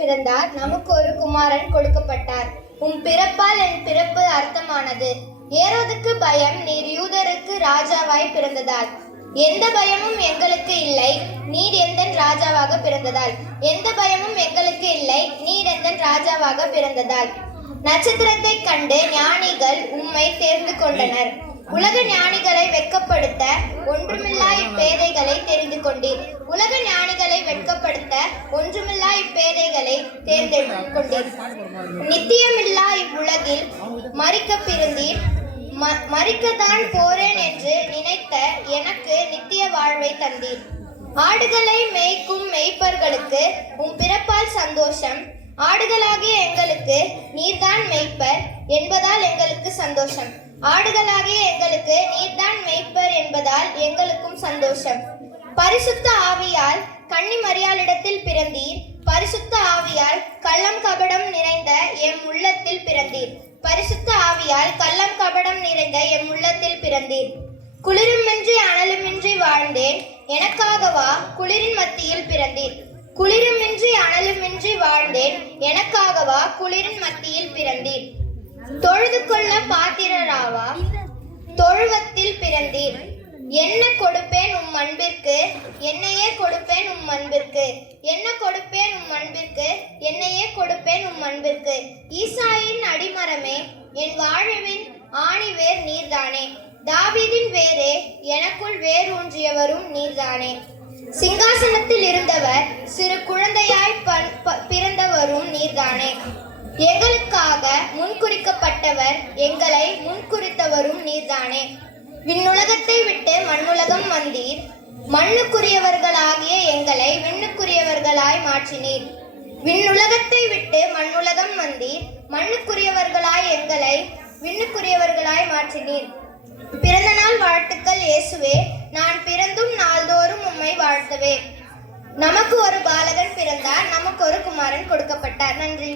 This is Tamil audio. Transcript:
பிறந்தார், நமக்கு ஒரு குமாரன் கொடுக்கப்பட்டார். உம் பிறப்பால் என் பிறப்பு அர்த்தமானது. ஏரோதுக்கு பயம், நீர் யூதருக்கு ராஜாவாய் பிறந்ததால். எந்த பயமும் எங்களுக்கு இல்லை, நீர் எந்தன் ராஜாவாக பிறந்ததால். எந்த பயமும் எங்களுக்கு இல்லை, நீர் எந்தன் ராஜாவாக பிறந்ததால். நட்சத்திரத்தை கண்டு ஞானிகள் உம்மை தேர்ந்து கொண்டனர். உலக ஞானிகளை வெட்கப்படுத்த ஒன்றுமில்லா இப்பேதைகளை தெரிந்து கொண்டீர். உலக ஞானிகளை வெட்கப்படுத்த ஒன்றுமில்லா இப்பேதைகளை தேர்ந்தெடுத்து கொண்டீர். நித்தியமில்லா இவ்வுலகில் மரிக்க பிறந்தீர். மரிக்கத்தான் போறேன் என்று நினைத்த எனக்கு நித்திய வாழ்வை தந்தீர். ஆடுகளை மேய்க்கும் மேய்ப்பர்களுக்கு உம் பிறப்பால் சந்தோஷம். ஆடுகளாகிய எங்களுக்கு நீர்தான் மேய்ப்பர் என்பதால் எங்களுக்கு சந்தோஷம். ஆடுகளாகிய எங்களுக்கு நீர்தான் மேய்ப்பர் என்பதால் எங்களுக்கும் சந்தோஷம். பரிசுத்த ஆவியால் கன்னி மரியாளிடத்தில் பிறந்தீர். பரிசுத்த ஆவியால் கள்ளம் கபடம் நிறைந்த எம் உள்ளத்தில் பிறந்தீர். பரிசுத்த ஆவியால் கள்ளம் கபடம் நிறைந்த எம் உள்ளத்தில் பிறந்தீர். குளிருமின்றி அனலுமின்றி வாழ்ந்தேன், எனக்காகவா குளிரின் மத்தியில் பிறந்தீர். குளிருமின்றி அனலுமின்றி வாழ்ந்தேன், எனக்காகவா குளிரின் மத்தியில் பிறந்தீர். தொழுது கொள்ள பாத்திரராவா தொழுவத்தில் பிறந்தீர். என்ன கொடுப்பேன் உம் அன்பிற்கு, என்னையே கொடுப்பேன் உம் அன்பிற்கு. என்ன கொடுப்பேன் உம் அன்பிற்கு, என்னையே கொடுப்பேன் உம் அன்பிற்கு. ஈசாயின் அடிமரமே, என் வாழ்வின் ஆணிவேர் நீர்தானே. தாவீதின் வேரே, எனக்குள் வேர் ஊன்றியவரும் நீர்தானே. சிங்காசனத்தில் இருந்தவர் சிறு குழந்தையாய் பிறந்தவரும் நீர்தானே. எங்களுக்காக முன்குறிக்கப்பட்டவர், எங்களை முன்குறித்தவரும் நீர்தானே. விண்ணுலகத்தை விட்டு மண்ணுலகம் வந்தீர். மண்ணுக்குரியவர்களாகிய எங்களை விண்ணுக்குரியவர்களாய் மாற்றினீர். விண்ணுலகத்தை விட்டு மண்ணுலகம் வந்தீர். மண்ணுக்குரியவர்களாய் எங்களை விண்ணுக்குரியவர்களாய் மாற்றினீர். பிறந்த நாள் வாழ்த்துக்கள் இயேசுவே, நான் பிறந்தும் நாள்தோறும் உம்மை வாழ்த்தவே. நமக்கு ஒரு பாலகன் பிறந்தார், நமக்கு ஒரு குமாரன் கொடுக்கப்பட்டார். நன்றி.